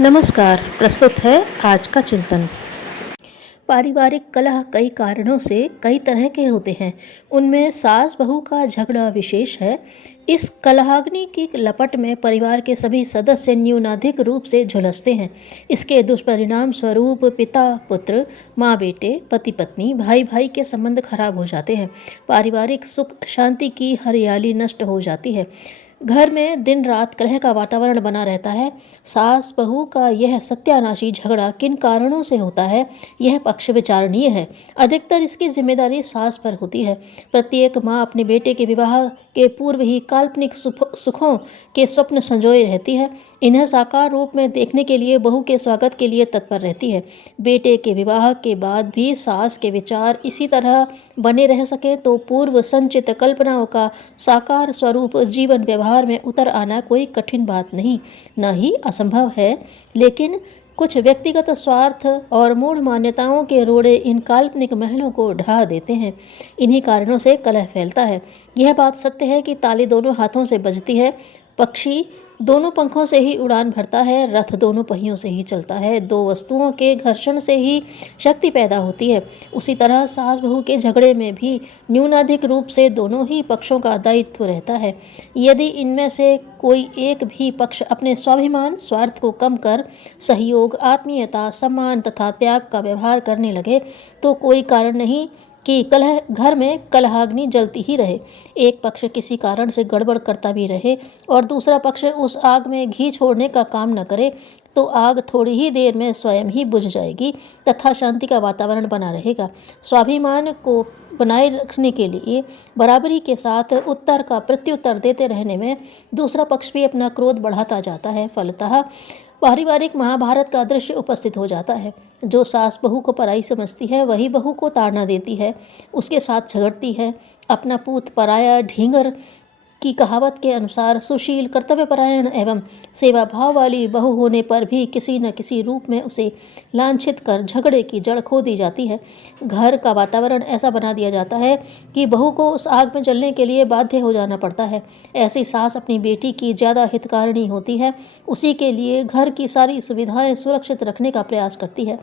नमस्कार। प्रस्तुत है आज का चिंतन। पारिवारिक कलह कई कारणों से कई तरह के होते हैं। उनमें सास बहू का झगड़ा विशेष है। इस कलहाग्नि की लपट में परिवार के सभी सदस्य न्यूनाधिक रूप से झुलसते हैं। इसके दुष्परिणाम स्वरूप पिता पुत्र, माँ बेटे, पति पत्नी, भाई भाई के संबंध खराब हो जाते हैं। पारिवारिक सुख शांति की हरियाली नष्ट हो जाती है। घर में दिन रात कलह का वातावरण बना रहता है। सास बहू का यह सत्यानाशी झगड़ा किन कारणों से होता है, यह पक्ष विचारणीय है। अधिकतर इसकी जिम्मेदारी सास पर होती है। प्रत्येक माँ अपने बेटे के विवाह के पूर्व ही काल्पनिक सुखों के स्वप्न संजोए रहती है। इन्हें साकार रूप में देखने के लिए बहू के स्वागत के लिए तत्पर रहती है। बेटे के विवाह के बाद भी सास के विचार इसी तरह बने रह सके तो पूर्व संचित कल्पनाओं का साकार स्वरूप जीवन व्यवहार में उतर आना कोई कठिन बात नहीं, न ही असंभव है। लेकिन कुछ व्यक्तिगत स्वार्थ और मूढ़ मान्यताओं के रोड़े इन काल्पनिक महलों को ढा देते हैं। इन्हीं कारणों से कलह फैलता है। यह बात सत्य है कि ताली दोनों हाथों से बजती है, पक्षी दोनों पंखों से ही उड़ान भरता है, रथ दोनों पहियों से ही चलता है। दो वस्तुओं के घर्षण से ही शक्ति पैदा होती है। उसी तरह सास बहू के झगड़े में भी न्यूनाधिक रूप से दोनों ही पक्षों का दायित्व रहता है। यदि इनमें से कोई एक भी पक्ष अपने स्वाभिमान स्वार्थ को कम कर सहयोग, आत्मीयता, सम्मान तथा त्याग का व्यवहार करने लगे तो कोई कारण नहीं कि घर में कलहाग्नि जलती ही रहे। एक पक्ष किसी कारण से गड़बड़ करता भी रहे और दूसरा पक्ष उस आग में घी छोड़ने का काम न करे तो आग थोड़ी ही देर में स्वयं ही बुझ जाएगी तथा शांति का वातावरण बना रहेगा। स्वाभिमान को बनाए रखने के लिए बराबरी के साथ उत्तर का प्रत्युत्तर देते रहने में दूसरा पक्ष भी अपना क्रोध बढ़ाता जाता है। फलतः पारिवारिक महाभारत का दृश्य उपस्थित हो जाता है। जो सास बहू को पराई समझती है वही बहू को ताड़ना देती है, उसके साथ झगड़ती है। अपना पूत पराया ढींगर की कहावत के अनुसार सुशील, कर्तव्यपरायण एवं सेवा भाव वाली बहू होने पर भी किसी न किसी रूप में उसे लांछित कर झगड़े की जड़ खो दी जाती है। घर का वातावरण ऐसा बना दिया जाता है कि बहू को उस आग में जलने के लिए बाध्य हो जाना पड़ता है। ऐसी सास अपनी बेटी की ज़्यादा हितकारिणी होती है, उसी के लिए घर की सारी सुविधाएं सुरक्षित रखने का प्रयास करती है।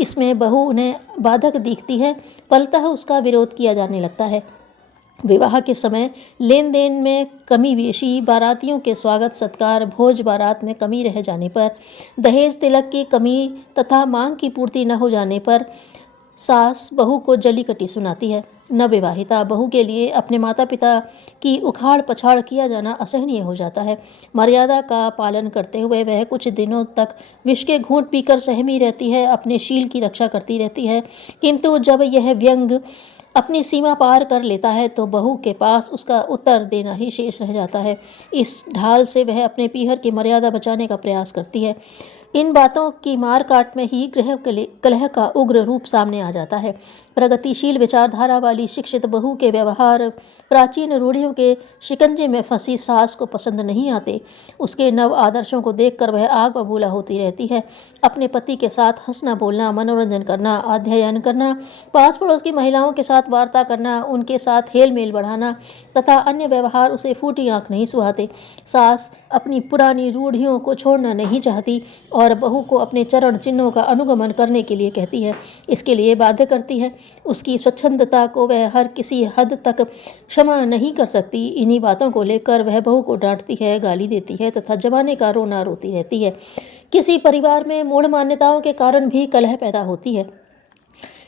इसमें बहू उन्हें बाधक दिखती है, फलतः उसका विरोध किया जाने लगता है। विवाह के समय लेन देन में कमी बेशी, बारातियों के स्वागत सत्कार, भोज बारात में कमी रह जाने पर, दहेज तिलक की कमी तथा मांग की पूर्ति न हो जाने पर सास बहू को जली कटी सुनाती है। नवविवाहिता बहू के लिए अपने माता पिता की उखाड़ पछाड़ किया जाना असहनीय हो जाता है। मर्यादा का पालन करते हुए वह कुछ दिनों तक विष के घूंट पीकर सहमी रहती है, अपने शील की रक्षा करती रहती है। किंतु जब यह व्यंग अपनी सीमा पार कर लेता है तो बहू के पास उसका उत्तर देना ही शेष रह जाता है। इस ढाल से वह अपने पीहर की मर्यादा बचाने का प्रयास करती है। इन बातों की मार काट में ही गृह कलह का उग्र रूप सामने आ जाता है। प्रगतिशील विचारधारा वाली शिक्षित बहू के व्यवहार प्राचीन रूढ़ियों के शिकंजे में फंसी सास को पसंद नहीं आते। उसके नव आदर्शों को देखकर वह आग बबूला होती रहती है। अपने पति के साथ हंसना बोलना, मनोरंजन करना, अध्ययन करना, पास पड़ोस की महिलाओं के साथ वार्ता करना, उनके साथ हेल मेल बढ़ाना तथा अन्य व्यवहार उसे फूटी आंख नहीं सुहाते। सास अपनी पुरानी रूढ़ियों को छोड़ना नहीं चाहती और बहू को अपने चरण चिन्हों का अनुगमन करने के लिए कहती है, इसके लिए बाध्य करती है। उसकी स्वच्छंदता को वह हर किसी हद तक क्षमा नहीं कर सकती। इन्हीं बातों को लेकर वह बहू को डांटती है, गाली देती है तथा जमाने का रोना रोती रहती है। किसी परिवार में मूढ़ मान्यताओं के कारण भी कलह पैदा होती है।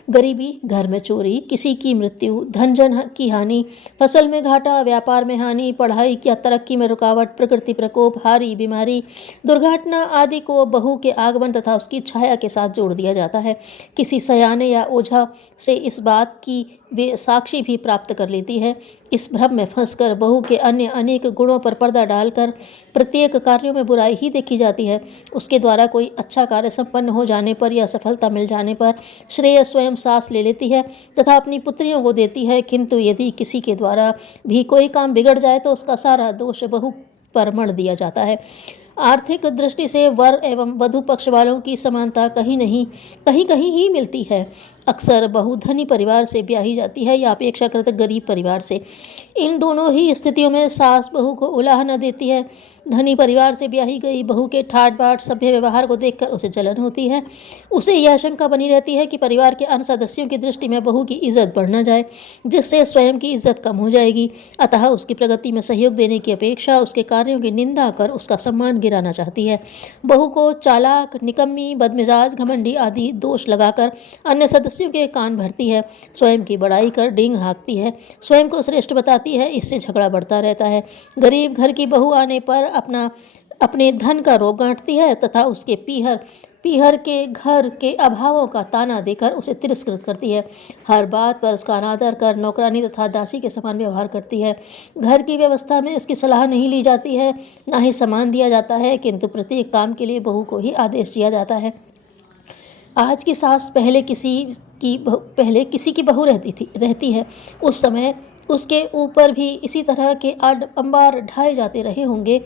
गरीबी, घर में चोरी, किसी की मृत्यु, धन जन की हानि, फसल में घाटा, व्यापार में हानि, पढ़ाई या तरक्की में रुकावट, प्रकृति प्रकोप, हारी बीमारी, दुर्घटना आदि को बहू के आगमन तथा उसकी छाया के साथ जोड़ दिया जाता है। किसी सयाने या ओझा से इस बात की वे साक्षी भी प्राप्त कर लेती है। इस भ्रम में फंसकर बहू के अन्य अनेक गुणों पर पर्दा डालकर प्रत्येक कार्यों में बुराई ही देखी जाती है। उसके द्वारा कोई अच्छा कार्य संपन्न हो जाने पर या सफलता मिल जाने पर श्रेय स्वयं सास ले लेती है तथा अपनी पुत्रियों को देती है। किंतु यदि किसी के द्वारा भी कोई काम बिगड़ जाए तो उसका सारा दोष बहू पर मढ़ दिया जाता है। आर्थिक दृष्टि से वर एवं वधू पक्ष वालों की समानता कहीं कहीं ही मिलती है। अक्सर बहू धनी परिवार से ब्याही जाती है या अपेक्षाकृत गरीब परिवार से। इन दोनों ही स्थितियों में सास बहू को उलाहना देती है। धनी परिवार से ब्याही गई बहू के ठाट बाट सभ्य व्यवहार को देखकर उसे जलन होती है। उसे यह आशंका बनी रहती है कि परिवार के अन्य सदस्यों की दृष्टि में बहू की इज्जत बढ़ न जाए, जिससे स्वयं की इज्जत कम हो जाएगी। अतः उसकी प्रगति में सहयोग देने की अपेक्षा उसके कार्यों की निंदा कर उसका सम्मान गिराना चाहती है। बहू को चालाक, निकम्मी, बदमिजाज, घमंडी आदि दोष लगाकर अन्य सदस्यों के कान भरती है। स्वयं की बड़ाई कर डींग हाँकती है, स्वयं को श्रेष्ठ बताती है। इससे झगड़ा बढ़ता रहता है। गरीब घर की बहू आने पर अपने धन का रोब गांठती है तथा उसके पीहर के घर के अभावों का ताना देकर उसे तिरस्कृत करती है। हर बात पर उसका अनादर कर नौकरानी तथा दासी के समान व्यवहार करती है। घर की व्यवस्था में उसकी सलाह नहीं ली जाती है, ना ही सम्मान दिया जाता है, किंतु प्रत्येक काम के लिए बहू को ही आदेश दिया जाता है। आज की सास पहले किसी की बहू रहती है। उस समय उसके ऊपर भी इसी तरह के अंबार ढाए जाते रहे होंगे।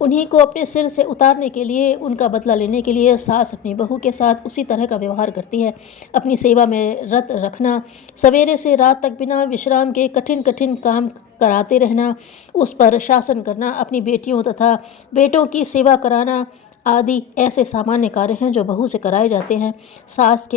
उन्हीं को अपने सिर से उतारने के लिए, उनका बदला लेने के लिए सास अपनी बहू के साथ उसी तरह का व्यवहार करती है। अपनी सेवा में रत रखना, सवेरे से रात तक बिना विश्राम के कठिन कठिन काम कराते रहना, उस पर शासन करना, अपनी बेटियों तथा बेटों की सेवा कराना आदि ऐसे सामान्य कार्य हैं जो बहू से कराए जाते हैं। सास के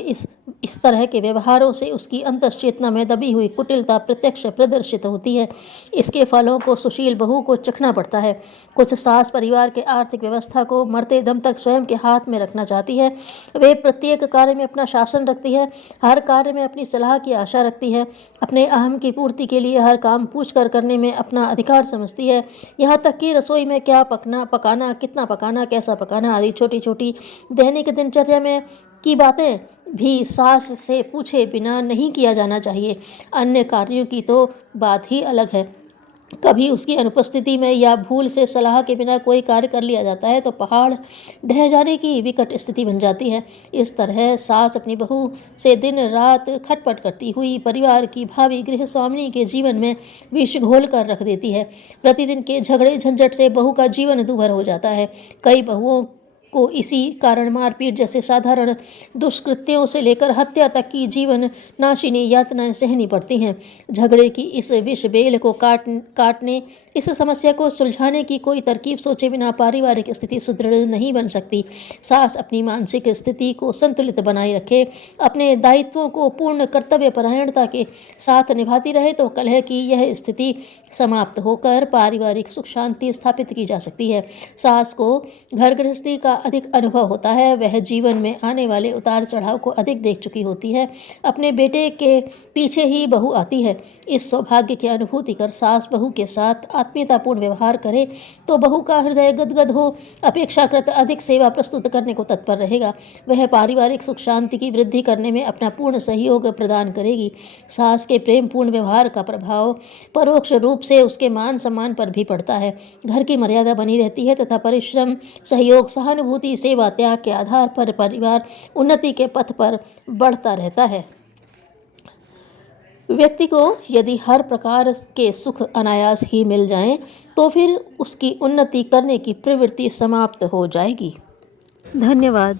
इस तरह के व्यवहारों से उसकी अंतश्चेतना में दबी हुई कुटिलता प्रत्यक्ष प्रदर्शित होती है। इसके फलों को सुशील बहू को चखना पड़ता है। कुछ सास परिवार के आर्थिक व्यवस्था को मरते दम तक स्वयं के हाथ में रखना चाहती है। वे प्रत्येक कार्य में अपना शासन रखती है, हर कार्य में अपनी सलाह की आशा रखती है, अपने अहम की पूर्ति के लिए हर काम पूछ कर करने में अपना अधिकार समझती है। यहाँ तक कि रसोई में क्या पकाना, कितना पकाना, कैसा पकाना आदि छोटी छोटी दैनिक दिनचर्या में की बातें भी सास से पूछे बिना नहीं किया जाना चाहिए। अन्य कार्यों की तो बात ही अलग है। कभी उसकी अनुपस्थिति में या भूल से सलाह के बिना कोई कार्य कर लिया जाता है तो पहाड़ ढह जाने की विकट स्थिति बन जाती है। इस तरह सास अपनी बहू से दिन रात खटपट करती हुई परिवार की भावी गृह स्वामिनी के जीवन में विष घोल कर रख देती है। प्रतिदिन के झगड़े झंझट से बहू का जीवन दूभर हो जाता है। कई बहुओं को इसी कारण मारपीट जैसे साधारण दुष्कृत्यों से लेकर हत्या तक की जीवन नाशिनी यातनाएं सहनी पड़ती हैं। झगड़े की इस विष बेल को काटने, इस समस्या को सुलझाने की कोई तरकीब सोचे बिना पारिवारिक स्थिति सुदृढ़ नहीं बन सकती। सास अपनी मानसिक स्थिति को संतुलित बनाए रखे, अपने दायित्वों को पूर्ण कर्तव्य परायणता के साथ निभाती रहे तो कलह की यह स्थिति समाप्त होकर पारिवारिक सुख शांति स्थापित की जा सकती है। सास को घर गृहस्थी का अधिक अनुभव होता है। वह जीवन में आने वाले उतार चढ़ाव को अधिक देख चुकी होती है। अपने बेटे के पीछे ही बहू आती है। इस सौभाग्य की अनुभूति कर सास बहू के साथ आत्मीयतापूर्ण व्यवहार करे तो बहू का हृदय गदगद हो अपेक्षाकृत अधिक सेवा प्रस्तुत करने को तत्पर रहेगा। वह पारिवारिक सुख शांति की वृद्धि करने में अपना पूर्ण सहयोग प्रदान करेगी। सास के प्रेम पूर्ण व्यवहार का प्रभाव परोक्ष रूप से उसके मान सम्मान पर भी पड़ता है। घर की मर्यादा बनी रहती है तथा परिश्रम, सहयोग, सहानुभूति, सेवा, त्याग के आधार पर परिवार उन्नति के पथ पर बढ़ता रहता है। व्यक्ति को यदि हर प्रकार के सुख अनायास ही मिल जाएं, तो फिर उसकी उन्नति करने की प्रवृत्ति समाप्त हो जाएगी। धन्यवाद।